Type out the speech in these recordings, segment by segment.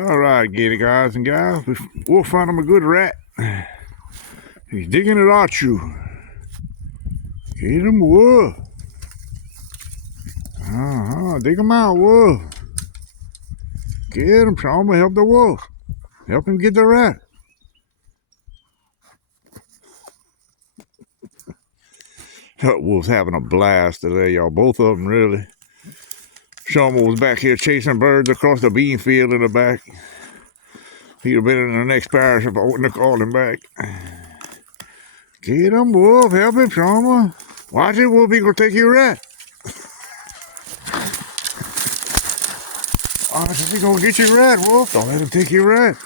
All right, gator guys and gals, we'll find him a good rat. He's digging it at you. Get him, Wolf. Dig him out, Wolf. Get him, Sean. Help the wolf. Help him get the rat. That wolf's having a blast today, y'all. Both of them, really. Shama was back here chasing birds across the bean field in the back. He'd have been in the next parish if I wouldn't have called him back. Get him, Wolf. Help him, Shama. Watch it, Wolf. He gonna take your rat. Watch it, he gonna get your rat, Wolf. Don't let him take your rat.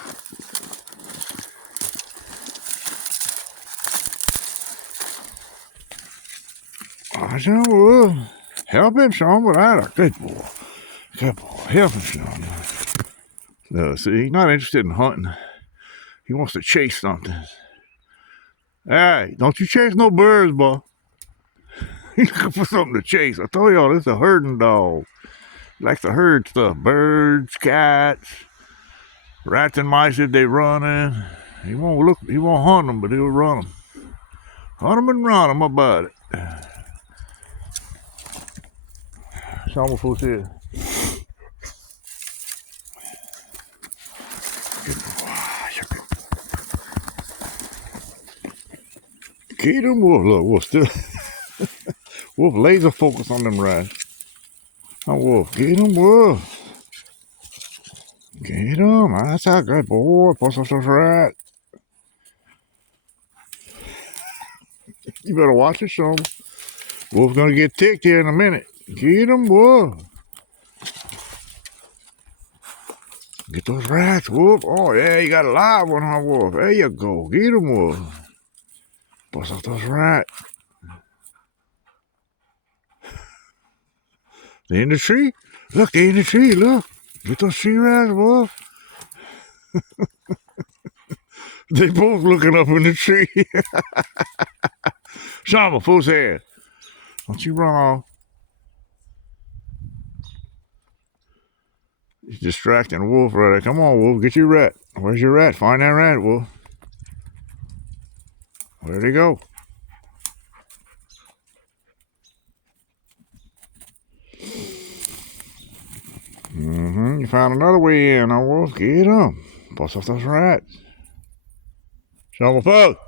Watch him, Wolf. Help him, Shama. Right, good boy. Good boy. Help him, Shama. No, see, he's not interested in hunting. He wants to chase something. Hey, don't you chase no birds, boy. He's looking for something to chase. I told y'all, this is a herding dog. He likes to herd stuff. Birds, cats, rats and mice if they running. He won't hunt them, but he'll run them. Hunt them and run them, my buddy. Shama fool's here. Get him, Wolf. Look, Wolf still. Wolf laser focus on them rats. Oh, Wolf. Get him, Wolf. Get him. That's a good boy. Bust off those rats. You better watch it, Shama. Wolf's gonna get ticked here in a minute. Get him, Wolf. Get those rats, Wolf. Oh, yeah, you got a live one, huh, Wolf? There you go. Get him, Wolf. Bust off those rats. They in the tree? Look, they in the tree. Look. Get those tree rats, Wolf. They both looking up in the tree. Shama, fool's head. Don't you run off. He's distracting Wolf right there. Come on, Wolf. Get your rat. Where's your rat? Find that rat, Wolf. Where'd he go? You found another way in, huh, Wolf? Get him. Bust off those rats. Shama, folks.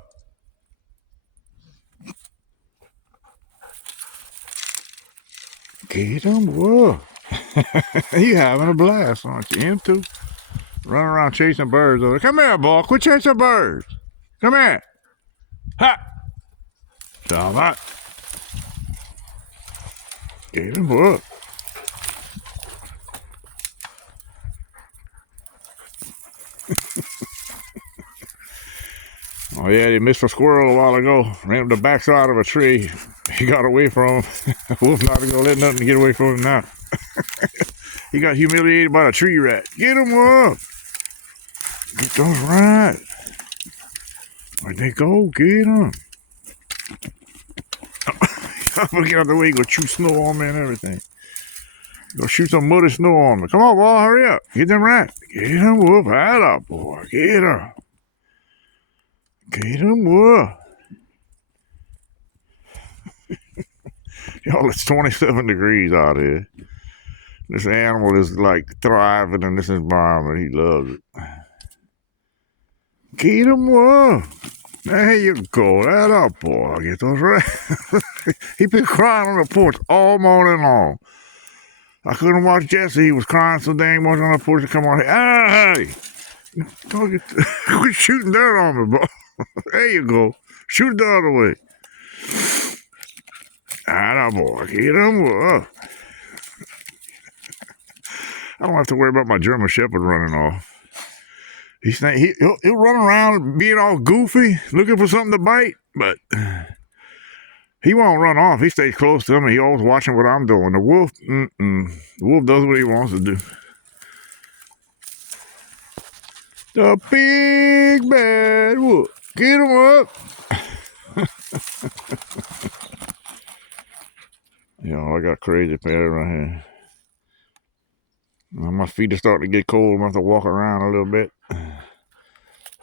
Get him, Wolf. You having a blast, aren't you? Him too. Running around chasing birds over there. Come here, boy. Quit chasing birds. Come here. Ha! Shama. Get him, Wolf. Oh, yeah, he missed a squirrel a while ago. Ran up the backside of a tree. He got away from him. Wolf not going to let nothing get away from him now. He got humiliated by a tree rat. Get him, Wolf. Get those rats. Where'd they go? Get them. I'm going to get out of the way. Go chew snow on me and everything. Go shoot some muddy snow on me. Come on, boy. Hurry up. Get them rats. Get him, Wolf. Right up, boy. Get him. Get him, Wolf. Y'all, it's 27 degrees out here. This animal is like thriving in this environment. He loves it. Get him, Wolf. There you go. That up, boy. Get those rats. He been crying on the porch all morning long. I couldn't watch Jesse. He was crying so dang much on the porch to come on here. Hey! Quit shooting dirt on me, boy. There you go. Shoot the other way. Ah, boy. Get him, Wolf. I don't have to worry about my German Shepherd running off. He'll run around being all goofy, looking for something to bite, but he won't run off. He stays close to me. He's always watching what I'm doing. The wolf, the wolf does what he wants to do. The big bad wolf. Get him up. Yo, I got crazy pet right here. My feet are starting to get cold. I'm going to have to walk around a little bit.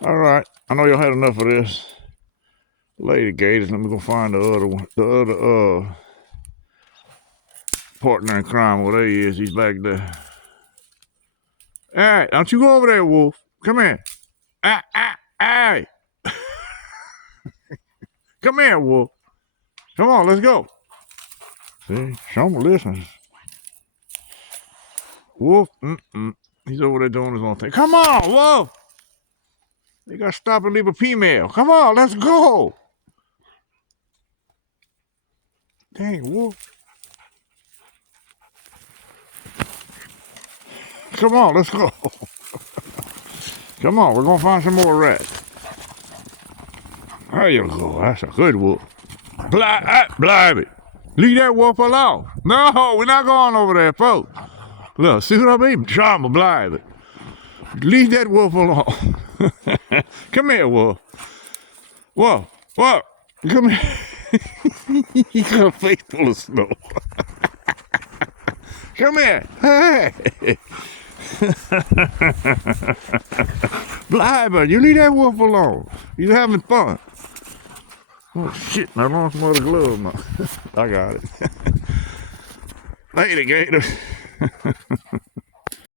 All right. I know y'all had enough of this. Lady gators. Let me go find the other one. The other partner in crime. Well, there he is. He's back there. All right. Don't you go over there, Wolf. Come here. Hey. Come here, Wolf. Come on, let's go. See, Shoma listens. Wolf, he's over there doing his own thing. Come on, Wolf. You gotta stop and leave a female. Come on, let's go. Dang, Wolf. Come on, let's go. Come on, we're gonna find some more rats. There you go. That's a good wolf. Blimey. Leave that wolf alone. No, we're not going over there, folks. Look, see what I mean? Shama, blimey. Leave that wolf alone. Come here, wolf. Wolf. Come here. You got a face full of snow. Come here. Hey. Blimey, you leave that wolf alone. He's having fun. Oh, shit, I lost my other glove. I got it. Lady gator.